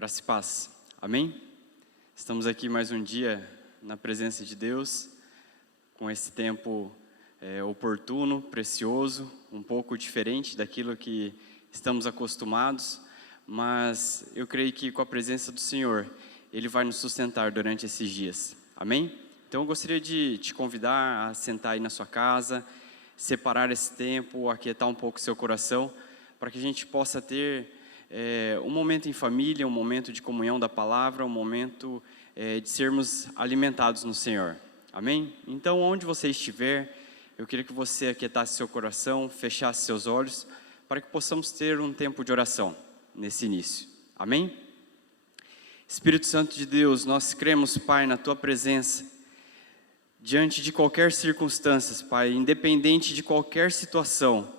Graça e paz. Amém? Estamos aqui mais um dia na presença de Deus, com esse tempo oportuno, precioso, um pouco diferente daquilo que estamos acostumados, mas eu creio que com a presença do Senhor, Ele vai nos sustentar durante esses dias. Amém? Então eu gostaria de te convidar a sentar aí na sua casa, separar esse tempo, aquietar um pouco seu coração, para que a gente possa ter um momento em família, um momento de comunhão da palavra, um momento de sermos alimentados no Senhor. Amém? Então, onde você estiver, eu queria que você aquietasse seu coração, fechasse seus olhos, para que possamos ter um tempo de oração nesse início. Amém? Espírito Santo de Deus, nós cremos, Pai, na Tua presença, diante de qualquer circunstância, Pai, independente de qualquer situação.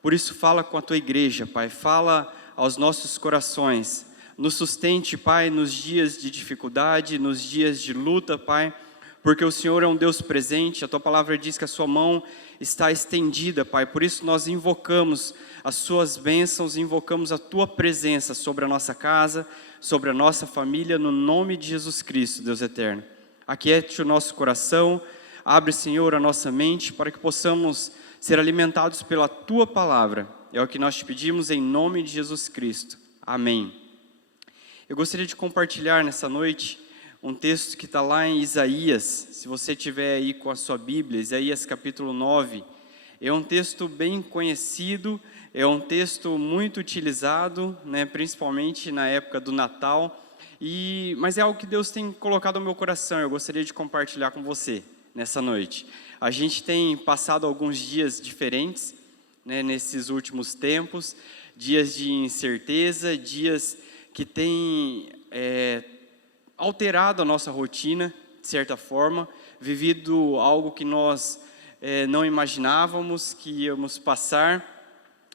Por isso, fala com a Tua igreja, Pai, fala aos nossos corações, nos sustente, Pai, nos dias de dificuldade, nos dias de luta, Pai, porque o Senhor é um Deus presente, a Tua palavra diz que a Sua mão está estendida, Pai, por isso nós invocamos as Suas bênçãos, invocamos a Tua presença sobre a nossa casa, sobre a nossa família, no nome de Jesus Cristo, Deus eterno. Aquiete o nosso coração, abre, Senhor, a nossa mente, para que possamos ser alimentados pela Tua palavra. É o que nós te pedimos em nome de Jesus Cristo. Amém. Eu gostaria de compartilhar nessa noite um texto que está lá em Isaías. Se você tiver aí com a sua Bíblia, Isaías capítulo 9. É um texto bem conhecido, é um texto muito utilizado, né, principalmente na época do Natal. Mas é algo que Deus tem colocado no meu coração, eu gostaria de compartilhar com você nessa noite. A gente tem passado alguns dias diferentes, né, nesses últimos tempos, dias de incerteza, dias que têm alterado a nossa rotina, de certa forma, vivido algo que nós não imaginávamos que íamos passar,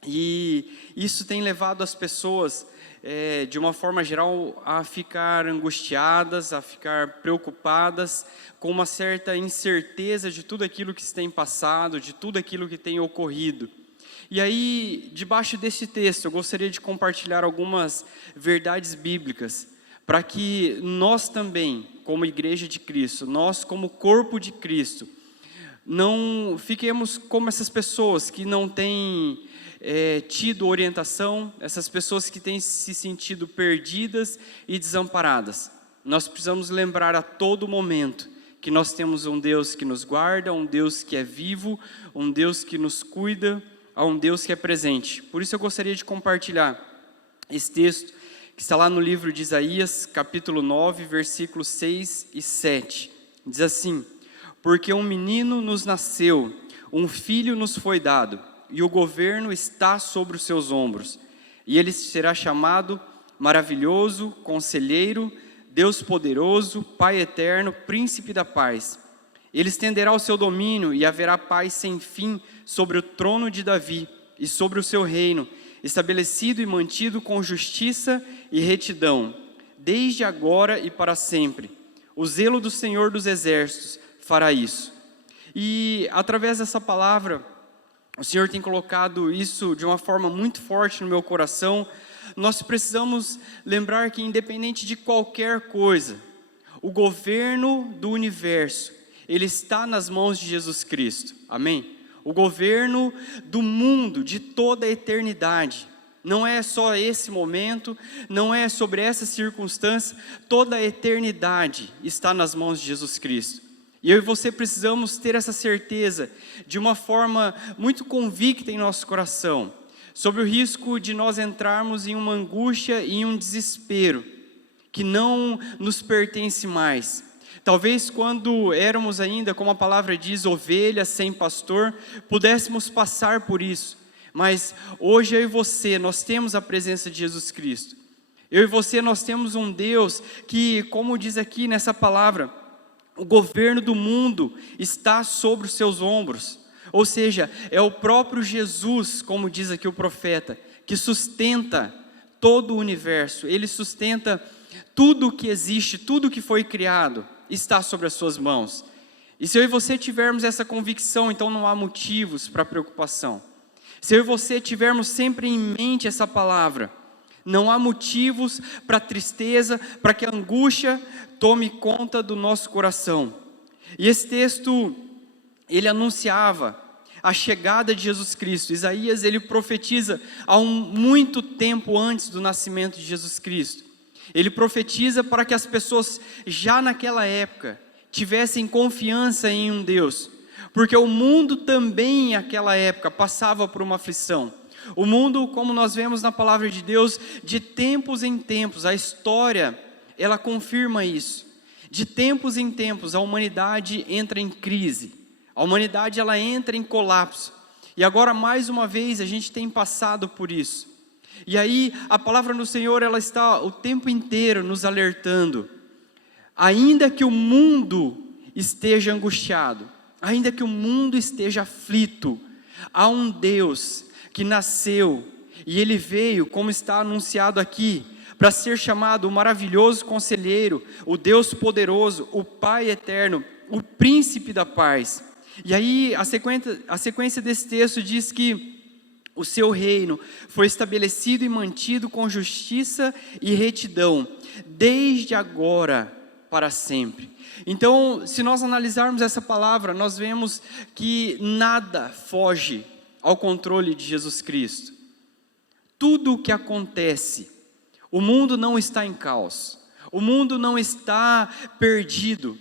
e isso tem levado as pessoas, de uma forma geral, a ficar angustiadas, a ficar preocupadas, com uma certa incerteza de tudo aquilo que se tem passado, de tudo aquilo que tem ocorrido. E aí, debaixo desse texto, eu gostaria de compartilhar algumas verdades bíblicas, para que nós também, como igreja de Cristo, nós como corpo de Cristo, não fiquemos como essas pessoas que não têm tido orientação, essas pessoas que têm se sentido perdidas e desamparadas. Nós precisamos lembrar a todo momento que nós temos um Deus que nos guarda, um Deus que é vivo, um Deus que nos cuida, a um Deus que é presente. Por isso eu gostaria de compartilhar esse texto que está lá no livro de Isaías, capítulo 9, versículos 6 e 7. Diz assim: porque um menino nos nasceu, um filho nos foi dado, e o governo está sobre os seus ombros. E ele será chamado Maravilhoso, Conselheiro, Deus Poderoso, Pai Eterno, Príncipe da Paz. Ele estenderá o seu domínio e haverá paz sem fim sobre o trono de Davi e sobre o seu reino, estabelecido e mantido com justiça e retidão, desde agora e para sempre. O zelo do Senhor dos Exércitos fará isso. E através dessa palavra, o Senhor tem colocado isso de uma forma muito forte no meu coração. Nós precisamos lembrar que, independente de qualquer coisa, o governo do universo, ele está nas mãos de Jesus Cristo. Amém? O governo do mundo, de toda a eternidade. Não é só esse momento, não é sobre essa circunstância, toda a eternidade está nas mãos de Jesus Cristo. E eu e você precisamos ter essa certeza de uma forma muito convicta em nosso coração, sobre o risco de nós entrarmos em uma angústia e em um desespero que não nos pertence mais. Talvez quando éramos ainda, como a palavra diz, ovelhas sem pastor, pudéssemos passar por isso. Mas hoje eu e você, nós temos a presença de Jesus Cristo. Eu e você, nós temos um Deus que, como diz aqui nessa palavra, o governo do mundo está sobre os seus ombros. Ou seja, é o próprio Jesus, como diz aqui o profeta, que sustenta todo o universo. Ele sustenta tudo o que existe, tudo o que foi criado, está sobre as suas mãos. E se eu e você tivermos essa convicção, então não há motivos para preocupação. Se eu e você tivermos sempre em mente essa palavra, Não há motivos para tristeza, para que a angústia tome conta do nosso coração. E esse texto, ele anunciava a chegada de Jesus Cristo. Isaías, ele profetiza há muito tempo antes do nascimento de Jesus Cristo. Ele profetiza para que as pessoas já naquela época tivessem confiança em um Deus, porque o mundo também naquela época passava por uma aflição. O mundo, como nós vemos na palavra de Deus, de tempos em tempos, a história, ela confirma isso. De tempos em tempos, a humanidade entra em crise, a humanidade ela entra em colapso. E agora, mais uma vez, a gente tem passado por isso. E aí, a palavra do Senhor, ela está o tempo inteiro nos alertando. Ainda que o mundo esteja angustiado, ainda que o mundo esteja aflito, há um Deus que nasceu, e Ele veio, como está anunciado aqui, para ser chamado o maravilhoso conselheiro, o Deus poderoso, o Pai eterno, o príncipe da paz. E aí a sequência desse texto diz que o seu reino foi estabelecido e mantido com justiça e retidão, desde agora para sempre. Então, se nós analisarmos essa palavra, nós vemos que nada foge ao controle de Jesus Cristo. Tudo o que acontece, o mundo não está em caos, o mundo não está perdido,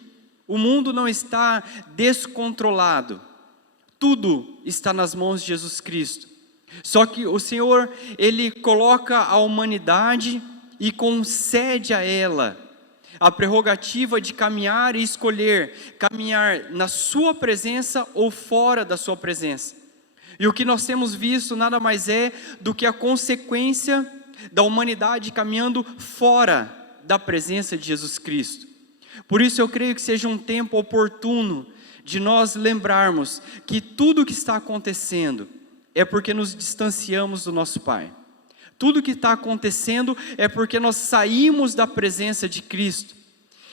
o mundo não está descontrolado, tudo está nas mãos de Jesus Cristo. Só que o Senhor, Ele coloca a humanidade e concede a ela a prerrogativa de caminhar e escolher, caminhar na sua presença ou fora da sua presença. E o que nós temos visto nada mais é do que a consequência da humanidade caminhando fora da presença de Jesus Cristo. Por isso eu creio que seja um tempo oportuno de nós lembrarmos que tudo o que está acontecendo é porque nos distanciamos do nosso Pai. Tudo o que está acontecendo é porque nós saímos da presença de Cristo.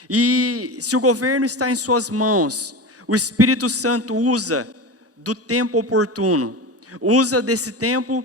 E se o governo está em suas mãos, o Espírito Santo usa do tempo oportuno, usa desse tempo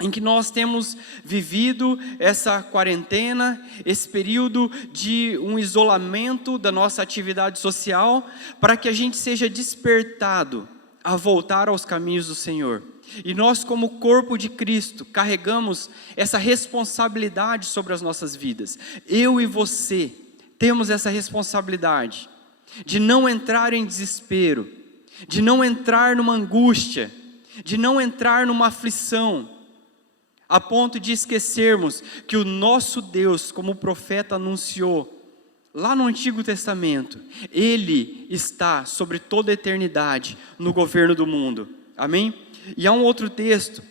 em que nós temos vivido essa quarentena, esse período de um isolamento da nossa atividade social, para que a gente seja despertado a voltar aos caminhos do Senhor. E nós, como corpo de Cristo, carregamos essa responsabilidade sobre as nossas vidas. Eu e você temos essa responsabilidade de não entrar em desespero, de não entrar numa angústia, de não entrar numa aflição, a ponto de esquecermos que o nosso Deus, como o profeta anunciou lá no Antigo Testamento, Ele está sobre toda a eternidade no governo do mundo. Amém? E há um outro texto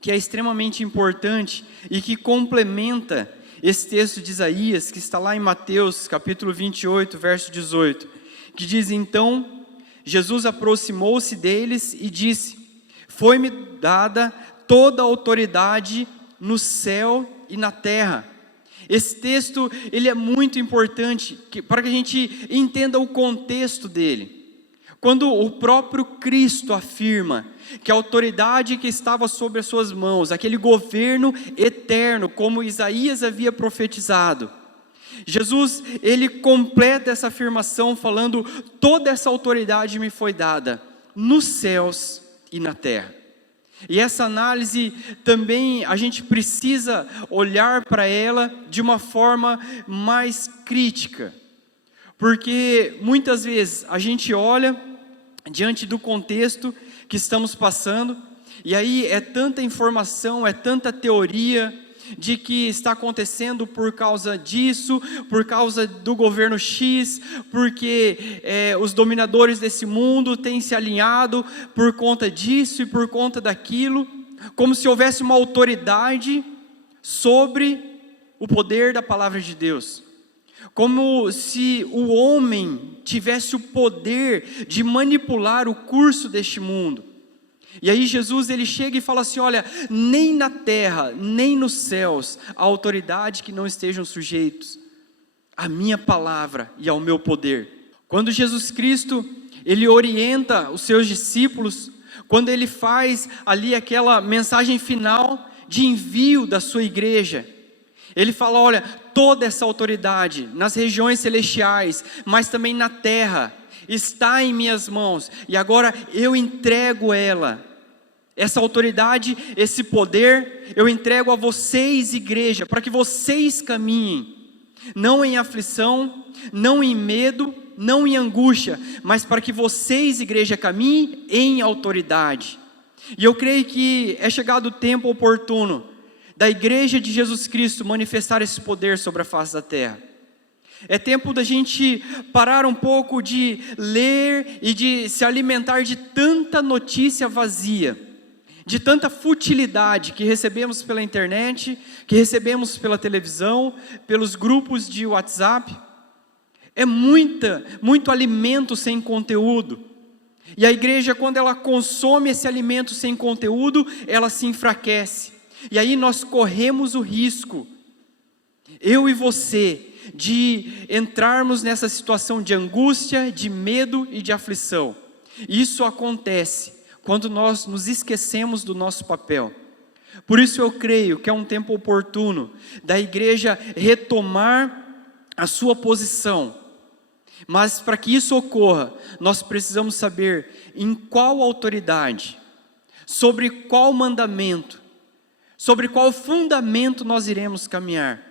que é extremamente importante e que complementa esse texto de Isaías, que está lá em Mateus capítulo 28, verso 18, que diz: então Jesus aproximou-se deles e disse: foi-me dada toda a autoridade no céu e na terra. Esse texto, ele é muito importante para que a gente entenda o contexto dele. Quando o próprio Cristo afirma que a autoridade que estava sobre as suas mãos, aquele governo eterno, como Isaías havia profetizado, Jesus, ele completa essa afirmação falando: toda essa autoridade me foi dada nos céus e na terra. E essa análise também a gente precisa olhar para ela de uma forma mais crítica, porque muitas vezes a gente olha diante do contexto que estamos passando, e aí é tanta informação, é tanta teoria de que está acontecendo por causa disso, por causa do governo X, porque os dominadores desse mundo têm se alinhado por conta disso e por conta daquilo, como se houvesse uma autoridade sobre o poder da palavra de Deus, como se o homem tivesse o poder de manipular o curso deste mundo. E aí Jesus, ele chega e fala assim: olha, nem na terra, nem nos céus, há autoridade que não estejam sujeitos à minha palavra e ao meu poder. Quando Jesus Cristo, ele orienta os seus discípulos, quando ele faz ali aquela mensagem final de envio da sua igreja. Ele fala, olha, toda essa autoridade nas regiões celestiais, mas também na terra, está em minhas mãos, e agora eu entrego ela. Essa autoridade, esse poder, eu entrego a vocês, igreja, para que vocês caminhem, não em aflição, não em medo, não em angústia, mas para que vocês, igreja, caminhem em autoridade. E eu creio que é chegado o tempo oportuno da igreja de Jesus Cristo manifestar esse poder sobre a face da terra. É tempo da gente parar um pouco de ler e de se alimentar de tanta notícia vazia, de tanta futilidade que recebemos pela internet, que recebemos pela televisão, pelos grupos de WhatsApp. É muito alimento sem conteúdo. E a igreja, quando ela consome esse alimento sem conteúdo, ela se enfraquece. E aí nós corremos o risco, eu e você, de entrarmos nessa situação de angústia, de medo e de aflição. Isso acontece quando nós nos esquecemos do nosso papel. Por isso eu creio que é um tempo oportuno da igreja retomar a sua posição. Mas para que isso ocorra, nós precisamos saber em qual autoridade, sobre qual mandamento, sobre qual fundamento nós iremos caminhar.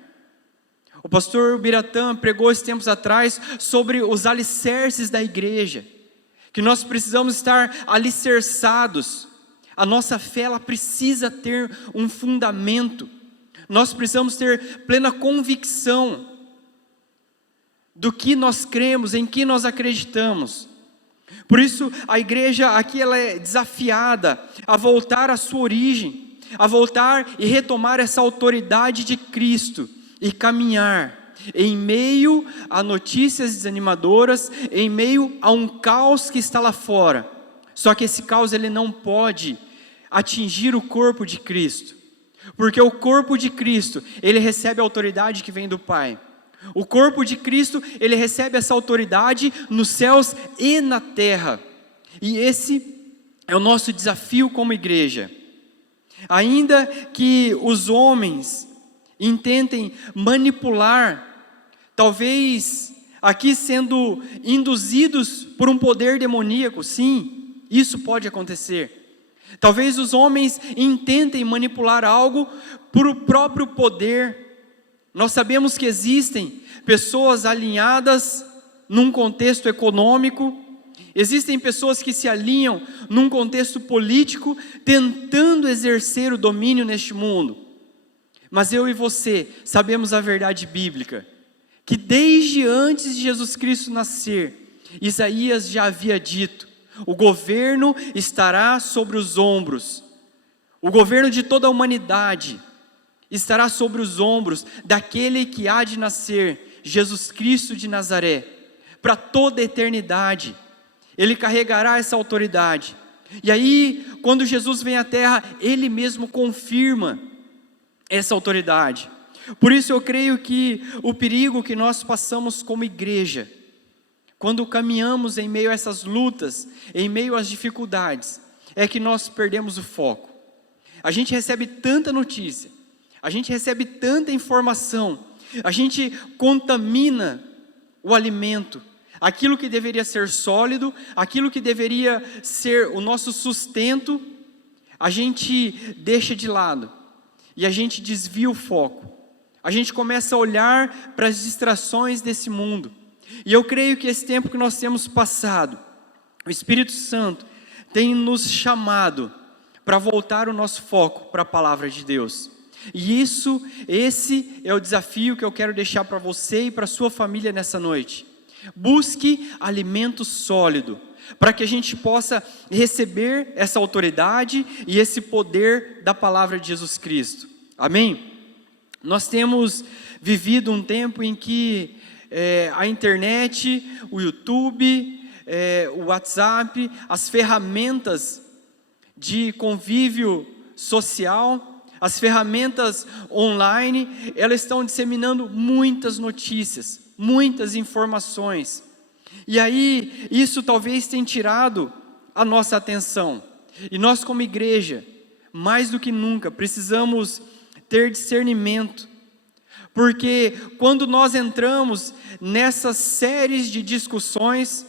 O pastor Biratã pregou esses tempos atrás sobre os alicerces da igreja, que nós precisamos estar alicerçados. A nossa fé, ela precisa ter um fundamento. Nós precisamos ter plena convicção do que nós cremos, em que nós acreditamos. Por isso a igreja aqui ela é desafiada a voltar à sua origem, a voltar e retomar essa autoridade de Cristo e caminhar em meio a notícias desanimadoras, em meio a um caos que está lá fora. Só que esse caos ele não pode atingir o corpo de Cristo, porque o corpo de Cristo ele recebe a autoridade que vem do Pai. O corpo de Cristo ele recebe essa autoridade nos céus e na terra. E esse é o nosso desafio como igreja. Ainda que os homens intentem manipular, talvez aqui sendo induzidos por um poder demoníaco, sim, isso pode acontecer. Talvez os homens intentem manipular algo por o próprio poder. Nós sabemos que existem pessoas alinhadas num contexto econômico, existem pessoas que se alinham num contexto político, tentando exercer o domínio neste mundo. Mas eu e você sabemos a verdade bíblica, que desde antes de Jesus Cristo nascer, Isaías já havia dito: o governo estará sobre os ombros, o governo de toda a humanidade estará sobre os ombros daquele que há de nascer, Jesus Cristo de Nazaré, para toda a eternidade. Ele carregará essa autoridade. E aí, quando Jesus vem à terra, Ele mesmo confirma essa autoridade. Por isso eu creio que o perigo que nós passamos como igreja, quando caminhamos em meio a essas lutas, em meio às dificuldades, é que nós perdemos o foco. A gente recebe tanta notícia, a gente recebe tanta informação, a gente contamina o alimento, aquilo que deveria ser sólido, aquilo que deveria ser o nosso sustento, a gente deixa de lado, e a gente desvia o foco, a gente começa a olhar para as distrações desse mundo. E eu creio que esse tempo que nós temos passado, o Espírito Santo tem nos chamado para voltar o nosso foco para a palavra de Deus. E esse é o desafio que eu quero deixar para você e para a sua família nessa noite. Busque alimento sólido, para que a gente possa receber essa autoridade e esse poder da palavra de Jesus Cristo. Amém? Nós temos vivido um tempo em que a internet, o YouTube, o WhatsApp, as ferramentas de convívio social, as ferramentas online, elas estão disseminando muitas notícias, muitas informações. E aí, isso talvez tenha tirado a nossa atenção. E nós como igreja, mais do que nunca, precisamos ter discernimento, porque quando nós entramos nessas séries de discussões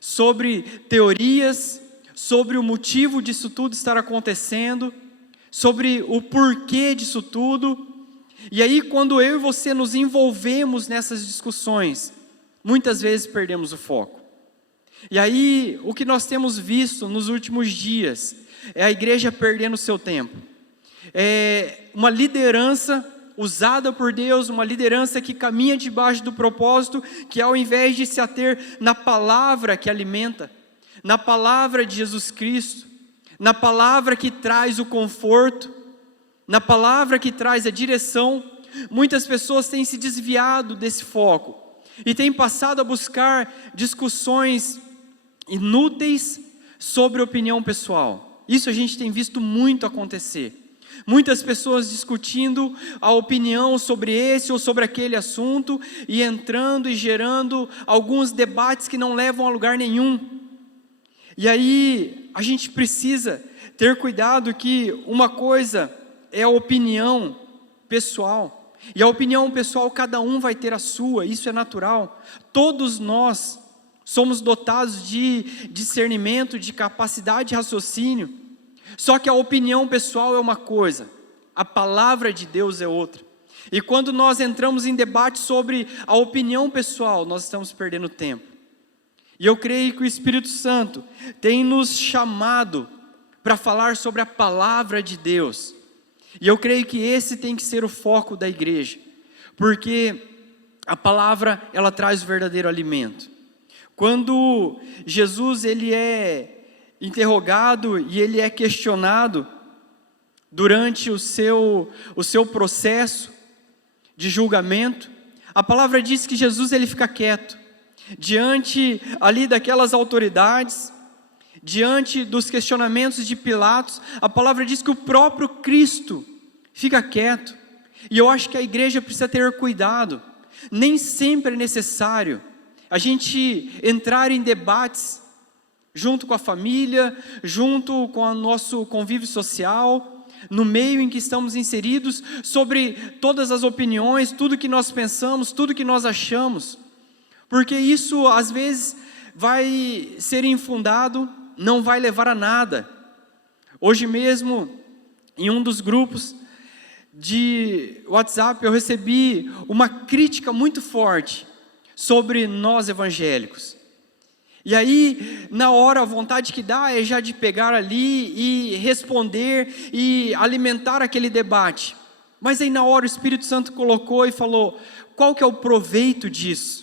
sobre teorias, sobre o motivo disso tudo estar acontecendo, sobre o porquê disso tudo, e aí quando eu e você nos envolvemos nessas discussões, muitas vezes perdemos o foco. E aí o que nós temos visto nos últimos dias é a igreja perdendo o seu tempo. É uma liderança usada por Deus, uma liderança que caminha debaixo do propósito, que ao invés de se ater na palavra que alimenta, na palavra de Jesus Cristo, na palavra que traz o conforto, na palavra que traz a direção, muitas pessoas têm se desviado desse foco e têm passado a buscar discussões inúteis sobre opinião pessoal. Isso a gente tem visto muito acontecer. Muitas pessoas discutindo a opinião sobre esse ou sobre aquele assunto e entrando e gerando alguns debates que não levam a lugar nenhum. E aí a gente precisa ter cuidado que uma coisa é a opinião pessoal, e a opinião pessoal cada um vai ter a sua, isso é natural. Todos nós somos dotados de discernimento, de capacidade de raciocínio, só que a opinião pessoal é uma coisa, a palavra de Deus é outra. E quando nós entramos em debate sobre a opinião pessoal, nós estamos perdendo tempo. E eu creio que o Espírito Santo tem nos chamado para falar sobre a palavra de Deus. E eu creio que esse tem que ser o foco da igreja, porque a palavra, ela traz o verdadeiro alimento. Quando Jesus ele é interrogado e ele é questionado durante o seu processo de julgamento, a palavra diz que Jesus ele fica quieto, diante ali daquelas autoridades, diante dos questionamentos de Pilatos. A palavra diz que o próprio Cristo fica quieto, e eu acho que a igreja precisa ter cuidado, nem sempre é necessário a gente entrar em debates junto com a família, junto com o nosso convívio social, no meio em que estamos inseridos, sobre todas as opiniões, tudo que nós pensamos, tudo que nós achamos, porque isso às vezes vai ser infundado, não vai levar a nada. Hoje mesmo, em um dos grupos de WhatsApp, eu recebi uma crítica muito forte sobre nós evangélicos. E aí, na hora, a vontade que dá é já de pegar ali e responder e alimentar aquele debate. Mas aí na hora o Espírito Santo colocou e falou: qual que é o proveito disso?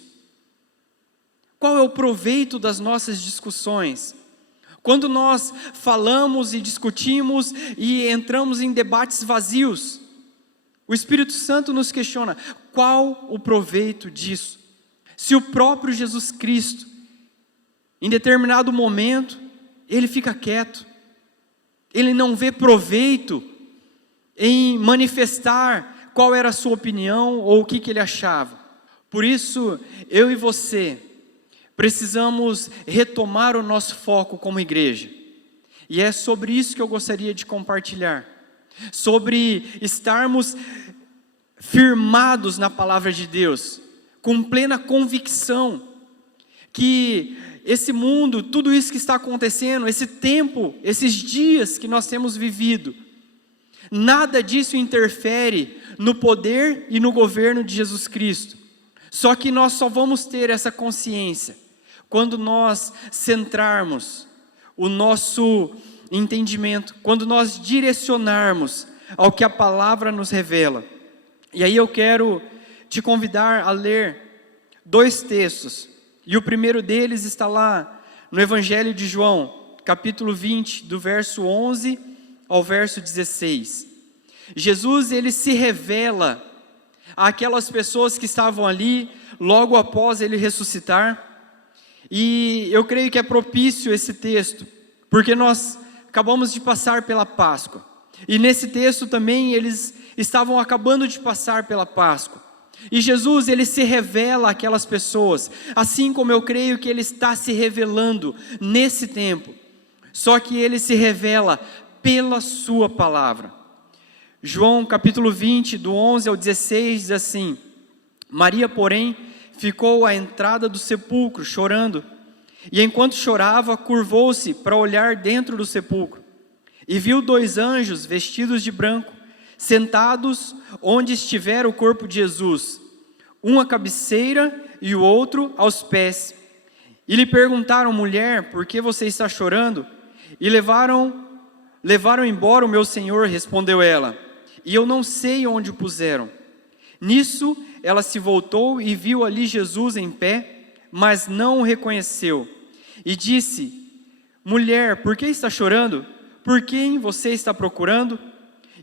Qual é o proveito das nossas discussões? Quando nós falamos e discutimos e entramos em debates vazios, o Espírito Santo nos questiona: qual o proveito disso? Se o próprio Jesus Cristo, em determinado momento, ele fica quieto, ele não vê proveito em manifestar qual era a sua opinião ou o que ele achava. Por isso, eu e você precisamos retomar o nosso foco como igreja, e é sobre isso que eu gostaria de compartilhar, sobre estarmos firmados na palavra de Deus, com plena convicção que esse mundo, tudo isso que está acontecendo, esse tempo, esses dias que nós temos vivido, nada disso interfere no poder e no governo de Jesus Cristo. Só que nós só vamos ter essa consciência quando nós centrarmos o nosso entendimento, quando nós direcionarmos ao que a palavra nos revela. E aí eu quero te convidar a ler 2 textos, e o primeiro deles está lá no Evangelho de João, capítulo 20, do verso 11 ao verso 16. Jesus ele se revela àquelas pessoas que estavam ali logo após ele ressuscitar, e eu creio que é propício esse texto, porque nós acabamos de passar pela Páscoa, e nesse texto também eles estavam acabando de passar pela Páscoa, e Jesus ele se revela àquelas pessoas, assim como eu creio que ele está se revelando nesse tempo, só que ele se revela pela sua palavra. João capítulo 20, do 11 ao 16, diz assim: Maria, porém, ficou à entrada do sepulcro, chorando. E enquanto chorava, curvou-se para olhar dentro do sepulcro. E viu 2 anjos vestidos de branco, sentados onde estivera o corpo de Jesus, um à cabeceira e o outro aos pés. E lhe perguntaram: mulher, por que você está chorando? E levaram embora o meu Senhor, respondeu ela, e eu não sei onde o puseram. Nisso ela se voltou e viu ali Jesus em pé, mas não o reconheceu. E disse: mulher, por que está chorando? Por quem você está procurando?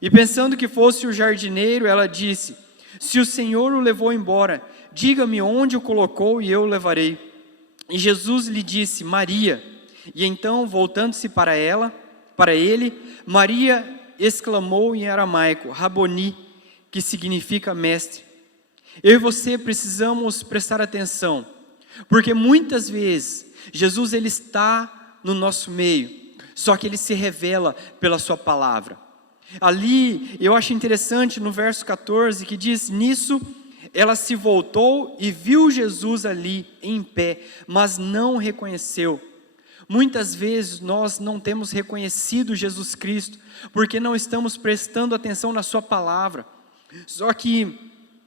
E pensando que fosse o jardineiro, ela disse: se o Senhor o levou embora, diga-me onde o colocou e eu o levarei. E Jesus lhe disse: Maria. E então, voltando-se para ele, Maria exclamou em aramaico: Raboni, que significa mestre. Eu e você precisamos prestar atenção, porque muitas vezes Jesus ele está no nosso meio, só que ele se revela pela sua palavra. Ali, eu acho interessante no verso 14, que diz: nisso ela se voltou e viu Jesus ali em pé, mas não o reconheceu. Muitas vezes nós não temos reconhecido Jesus Cristo, porque não estamos prestando atenção na sua palavra. Só que,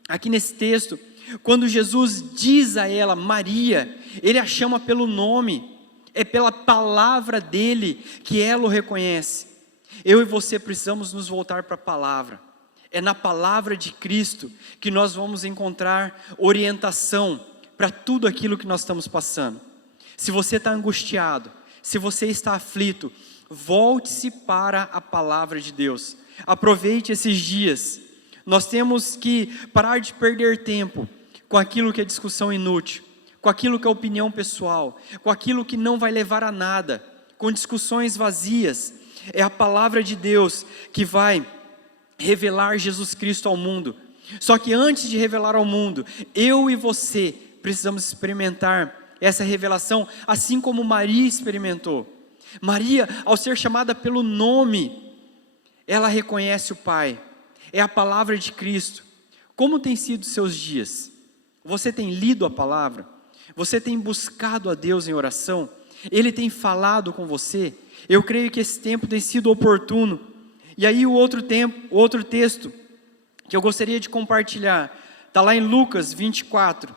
aqui nesse texto, quando Jesus diz a ela, Maria, ele a chama pelo nome, é pela palavra dele que ela o reconhece. Eu e você precisamos nos voltar para a palavra. É na palavra de Cristo que nós vamos encontrar orientação para tudo aquilo que nós estamos passando. Se você está angustiado, se você está aflito, volte-se para a palavra de Deus. Aproveite esses dias. Nós temos que parar de perder tempo com aquilo que é discussão inútil, com aquilo que é opinião pessoal, com aquilo que não vai levar a nada, com discussões vazias. É a palavra de Deus que vai revelar Jesus Cristo ao mundo. Só que antes de revelar ao mundo, eu e você precisamos experimentar essa revelação, assim como Maria experimentou. Maria, ao ser chamada pelo nome, ela reconhece o Pai. É a palavra de Cristo. Como tem sido seus dias? Você tem lido a palavra? Você tem buscado a Deus em oração? Ele tem falado com você? Eu creio que esse tempo tem sido oportuno. E aí o outro texto que eu gostaria de compartilhar, está lá em Lucas 24,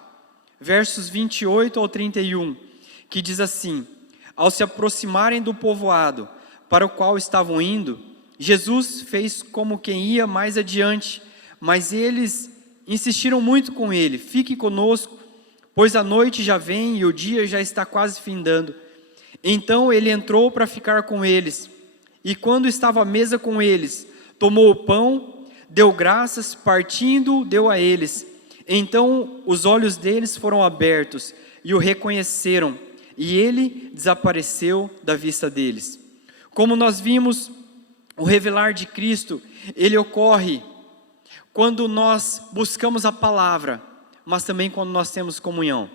versos 28 ao 31, que diz assim: ao se aproximarem do povoado para o qual estavam indo, Jesus fez como quem ia mais adiante, mas eles insistiram muito com ele: fique conosco, pois a noite já vem e o dia já está quase findando. Então ele entrou para ficar com eles, e quando estava à mesa com eles, tomou o pão, deu graças, partindo, deu a eles. Então os olhos deles foram abertos e o reconheceram, e ele desapareceu da vista deles. Como nós vimos, o revelar de Cristo, ele ocorre quando nós buscamos a palavra, mas também quando nós temos comunhão.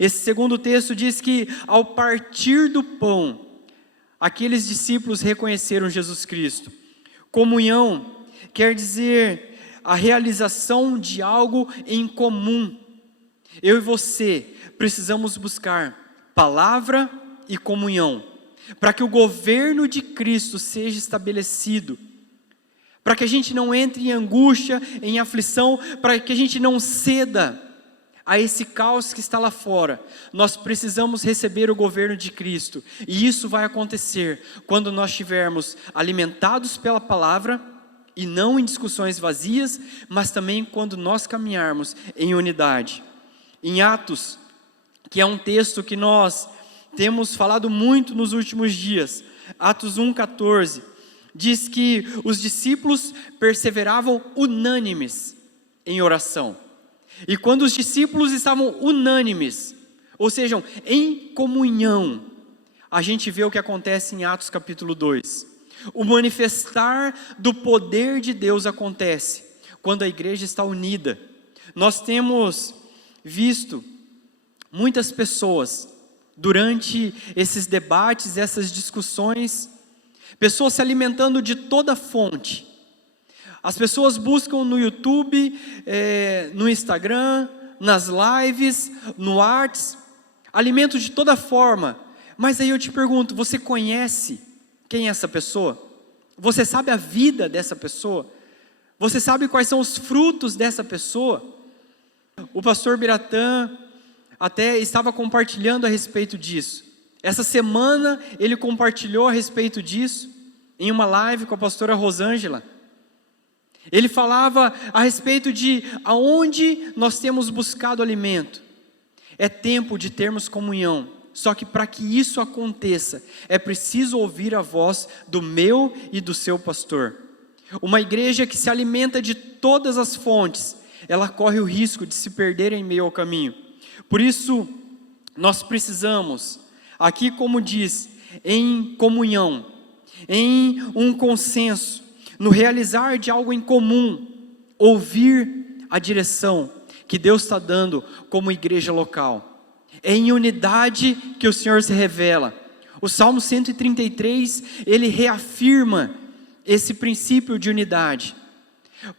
Esse segundo texto diz que ao partir do pão, aqueles discípulos reconheceram Jesus Cristo. Comunhão quer dizer a realização de algo em comum. Eu e você precisamos buscar palavra e comunhão, para que o governo de Cristo seja estabelecido, para que a gente não entre em angústia, em aflição, para que a gente não ceda a esse caos que está lá fora. Nós precisamos receber o governo de Cristo, e isso vai acontecer quando nós estivermos alimentados pela palavra, e não em discussões vazias, mas também quando nós caminharmos em unidade. Em Atos, que é um texto que nós temos falado muito nos últimos dias, Atos 1,14, diz que os discípulos perseveravam unânimes em oração. E quando os discípulos estavam unânimes, ou seja, em comunhão, a gente vê o que acontece em Atos capítulo 2. O manifestar do poder de Deus acontece quando a igreja está unida. Nós temos visto muitas pessoas durante esses debates, essas discussões, pessoas se alimentando de toda fonte. As pessoas buscam no YouTube, no Instagram, nas lives, no Whats, alimentos de toda forma. Mas aí eu te pergunto, você conhece quem é essa pessoa? Você sabe a vida dessa pessoa? Você sabe quais são os frutos dessa pessoa? O pastor Biratã até estava compartilhando a respeito disso. Essa semana ele compartilhou a respeito disso em uma live com a pastora Rosângela. Ele falava a respeito de aonde nós temos buscado alimento. É tempo de termos comunhão. Só que para que isso aconteça, é preciso ouvir a voz do meu e do seu pastor. Uma igreja que se alimenta de todas as fontes, ela corre o risco de se perder em meio ao caminho. Por isso, nós precisamos, aqui como diz, em comunhão, em um consenso, no realizar de algo em comum, ouvir a direção que Deus está dando como igreja local. É em unidade que o Senhor se revela. O Salmo 133, ele reafirma esse princípio de unidade.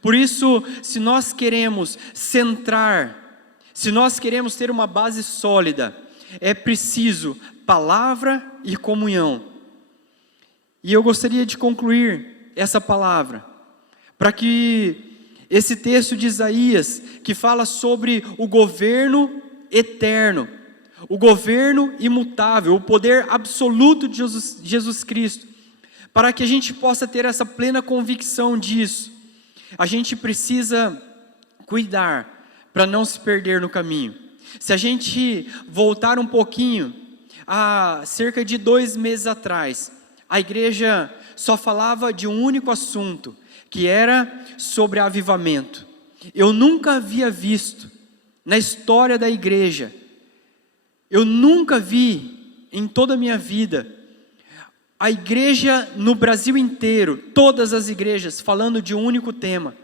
Por isso, se nós queremos centrar, se nós queremos ter uma base sólida, é preciso palavra e comunhão. E eu gostaria de concluir essa palavra, para que esse texto de Isaías, que fala sobre o governo eterno, o governo imutável, o poder absoluto de Jesus Cristo, para que a gente possa ter essa plena convicção disso, a gente precisa cuidar para não se perder no caminho. Se a gente voltar um pouquinho, há cerca de 2 meses atrás, a igreja só falava de um único assunto, que era sobre avivamento. Eu nunca havia visto na história da igreja, eu nunca vi em toda a minha vida, a igreja no Brasil inteiro, todas as igrejas falando de um único tema.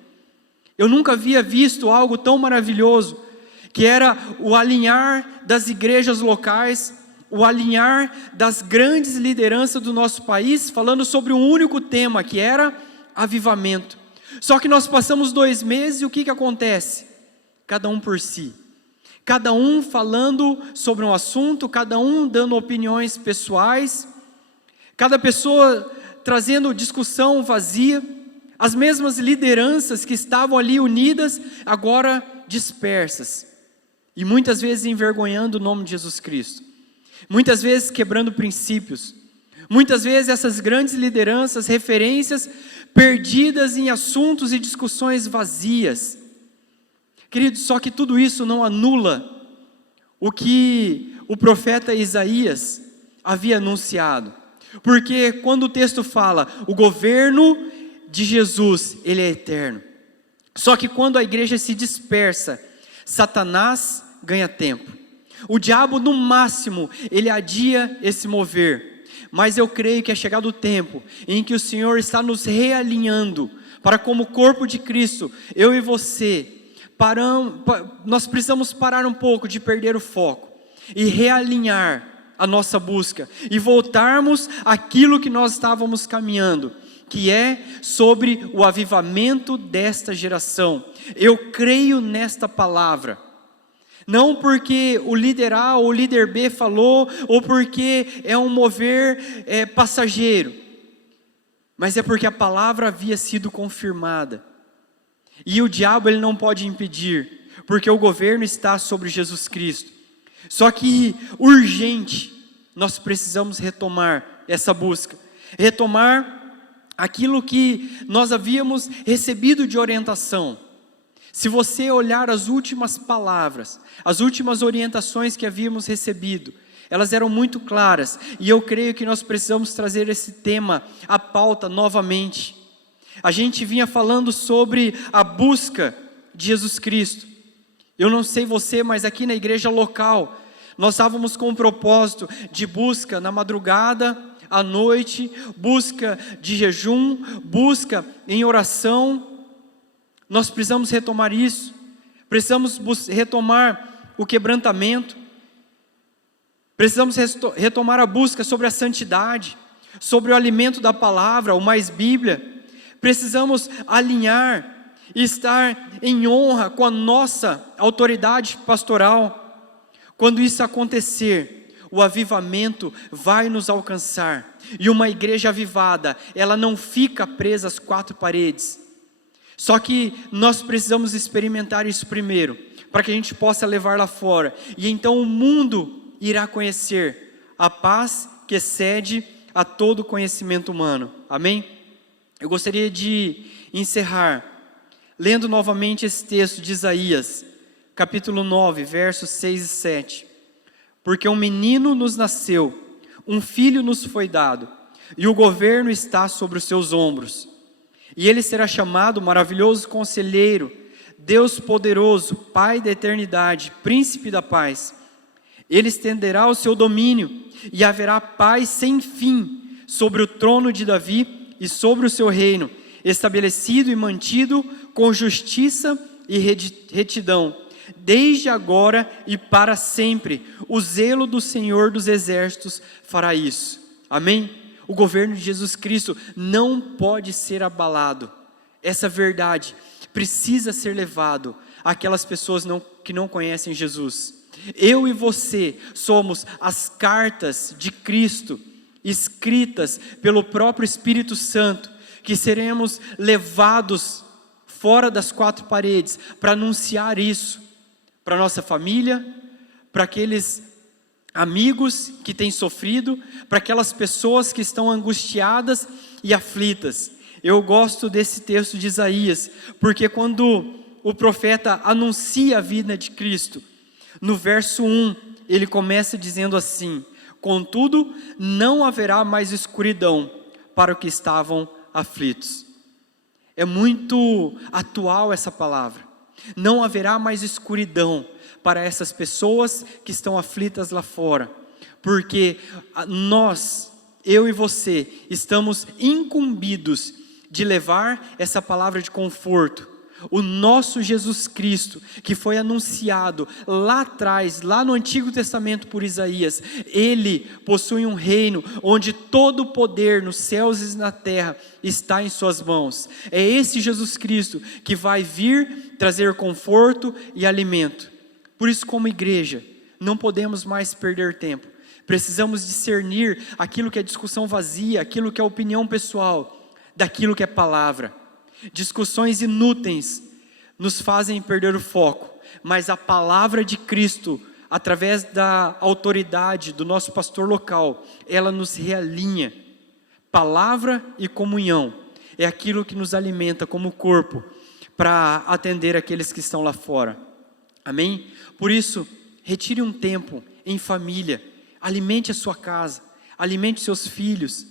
Eu nunca havia visto algo tão maravilhoso, que era o alinhar das igrejas locais, o alinhar das grandes lideranças do nosso país, falando sobre um único tema, que era avivamento. Só que nós passamos 2 meses e o que acontece? Cada um por si. Cada um falando sobre um assunto, cada um dando opiniões pessoais, cada pessoa trazendo discussão vazia, as mesmas lideranças que estavam ali unidas, agora dispersas, e muitas vezes envergonhando o nome de Jesus Cristo, muitas vezes quebrando princípios, muitas vezes essas grandes lideranças, referências, perdidas em assuntos e discussões vazias. Queridos, só que tudo isso não anula o que o profeta Isaías havia anunciado. Porque quando o texto fala, o governo de Jesus, ele é eterno. Só que quando a igreja se dispersa, Satanás ganha tempo. O diabo, no máximo, ele adia esse mover. Mas eu creio que é chegado o tempo em que o Senhor está nos realinhando para, como corpo de Cristo, eu e você, nós precisamos parar um pouco de perder o foco e realinhar a nossa busca e voltarmos àquilo que nós estávamos caminhando, que é sobre o avivamento desta geração. Eu creio nesta palavra, não porque o líder A ou o líder B falou, ou porque é um mover passageiro, mas é porque a palavra havia sido confirmada. E o diabo, ele não pode impedir, porque o governo está sobre Jesus Cristo. Só que, urgente, nós precisamos retomar essa busca, retomar aquilo que nós havíamos recebido de orientação. Se você olhar as últimas palavras, as últimas orientações que havíamos recebido, elas eram muito claras, e eu creio que nós precisamos trazer esse tema à pauta novamente. A gente vinha falando sobre a busca de Jesus Cristo. Eu não sei você, mas aqui na igreja local, nós estávamos com o propósito de busca na madrugada, à noite, busca de jejum, busca em oração. Nós precisamos retomar isso, precisamos retomar o quebrantamento, precisamos retomar a busca sobre a santidade, sobre o alimento da palavra, ou mais Bíblia. Precisamos alinhar e estar em honra com a nossa autoridade pastoral. Quando isso acontecer, o avivamento vai nos alcançar. E uma igreja avivada, ela não fica presa às quatro paredes. Só que nós precisamos experimentar isso primeiro, para que a gente possa levar lá fora. E então o mundo irá conhecer a paz que excede a todo conhecimento humano. Amém? Eu gostaria de encerrar lendo novamente esse texto de Isaías, capítulo 9, versos 6 e 7. Porque um menino nos nasceu, um filho nos foi dado, e o governo está sobre os seus ombros. E ele será chamado Maravilhoso Conselheiro, Deus Poderoso, Pai da Eternidade, Príncipe da Paz. Ele estenderá o seu domínio, e haverá paz sem fim sobre o trono de Davi e sobre o seu reino, estabelecido e mantido com justiça e retidão, desde agora e para sempre. O zelo do Senhor dos Exércitos fará isso. Amém? O governo de Jesus Cristo não pode ser abalado. Essa verdade precisa ser levado àquelas pessoas que não conhecem Jesus. Eu e você somos as cartas de Cristo, escritas pelo próprio Espírito Santo, que seremos levados fora das quatro paredes para anunciar isso para nossa família, para aqueles amigos que têm sofrido, para aquelas pessoas que estão angustiadas e aflitas. Eu gosto desse texto de Isaías, porque quando o profeta anuncia a vida de Cristo, no verso 1, ele começa dizendo assim: contudo, não haverá mais escuridão para os que estavam aflitos. É muito atual essa palavra. Não haverá mais escuridão para essas pessoas que estão aflitas lá fora, porque nós, eu e você, estamos incumbidos de levar essa palavra de conforto. O nosso Jesus Cristo, que foi anunciado lá atrás, lá no Antigo Testamento por Isaías, Ele possui um reino onde todo o poder nos céus e na terra está em suas mãos. É esse Jesus Cristo que vai vir trazer conforto e alimento. Por isso, como igreja, não podemos mais perder tempo. Precisamos discernir aquilo que é discussão vazia, aquilo que é opinião pessoal, daquilo que é palavra. Discussões inúteis nos fazem perder o foco, mas a palavra de Cristo, através da autoridade do nosso pastor local, ela nos realinha. Palavra e comunhão é aquilo que nos alimenta como corpo para atender aqueles que estão lá fora. Amém? Por isso, retire um tempo em família, alimente a sua casa, alimente seus filhos,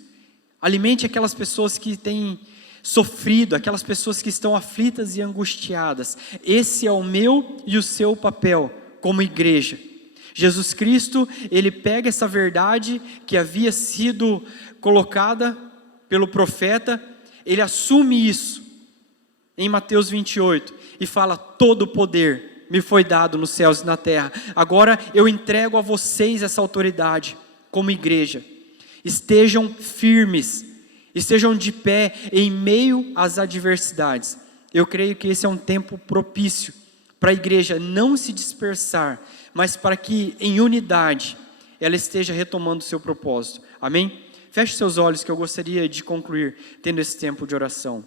alimente aquelas pessoas que têm sofrido, aquelas pessoas que estão aflitas e angustiadas. Esse é o meu e o seu papel como igreja. Jesus Cristo, Ele pega essa verdade que havia sido colocada pelo profeta, Ele assume isso em Mateus 28 e fala: todo o poder me foi dado nos céus e na terra, agora eu entrego a vocês essa autoridade como igreja. Estejam firmes, estejam de pé em meio às adversidades. Eu creio que esse é um tempo propício para a igreja não se dispersar, mas para que em unidade ela esteja retomando o seu propósito. Amém? Feche seus olhos, que eu gostaria de concluir tendo esse tempo de oração.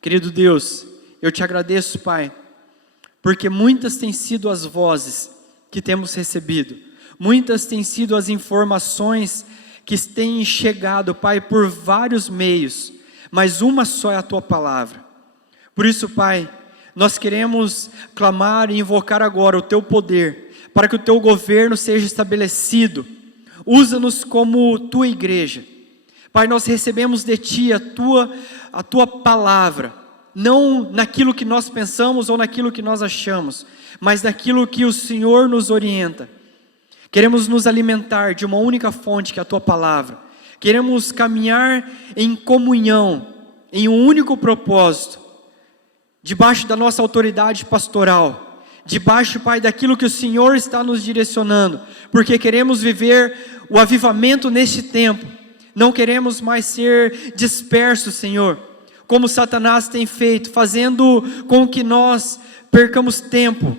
Querido Deus, eu te agradeço, Pai, porque muitas têm sido as vozes que temos recebido, muitas têm sido as informações que têm chegado, Pai, por vários meios, mas uma só é a Tua palavra. Por isso, Pai, nós queremos clamar e invocar agora o Teu poder, para que o Teu governo seja estabelecido. Usa-nos como Tua igreja. Pai, nós recebemos de Ti a Tua palavra, não naquilo que nós pensamos ou naquilo que nós achamos, mas naquilo que o Senhor nos orienta. Queremos nos alimentar de uma única fonte, que é a Tua palavra. Queremos caminhar em comunhão, em um único propósito, debaixo da nossa autoridade pastoral, debaixo, Pai, daquilo que o Senhor está nos direcionando, porque queremos viver o avivamento neste tempo, Não queremos mais ser dispersos, Senhor, como Satanás tem feito, fazendo com que nós percamos tempo.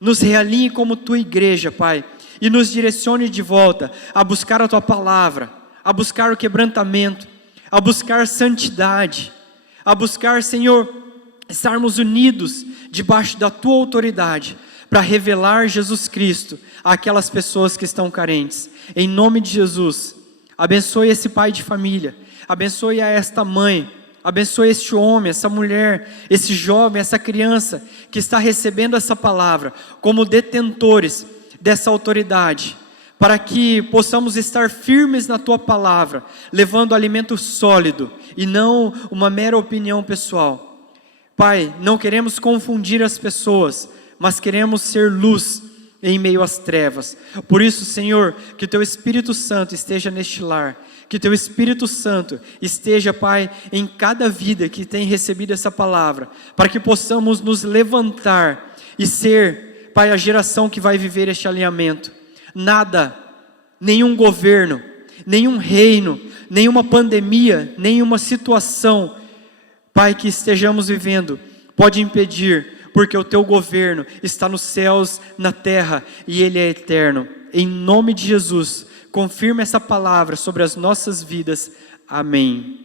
Nos realinhe como Tua igreja, Pai, e nos direcione de volta a buscar a Tua palavra, a buscar o quebrantamento, a buscar santidade, a buscar, Senhor, estarmos unidos debaixo da Tua autoridade, para revelar Jesus Cristo àquelas pessoas que estão carentes. Em nome de Jesus, abençoe esse pai de família, abençoe a esta mãe, abençoe este homem, essa mulher, esse jovem, essa criança que está recebendo essa palavra como detentores dessa autoridade, para que possamos estar firmes na Tua palavra, levando alimento sólido e não uma mera opinião pessoal. Pai, não queremos confundir as pessoas, mas queremos ser luz em meio às trevas. Por isso, Senhor, que Teu Espírito Santo esteja neste lar, que Teu Espírito Santo esteja, Pai, em cada vida que tem recebido essa palavra, para que possamos nos levantar e ser, Pai, a geração que vai viver este alinhamento. Nada, nenhum governo, nenhum reino, nenhuma pandemia, nenhuma situação, Pai, que estejamos vivendo, pode impedir, porque o Teu governo está nos céus, na terra, e Ele é eterno. Em nome de Jesus, confirma essa palavra sobre as nossas vidas. Amém.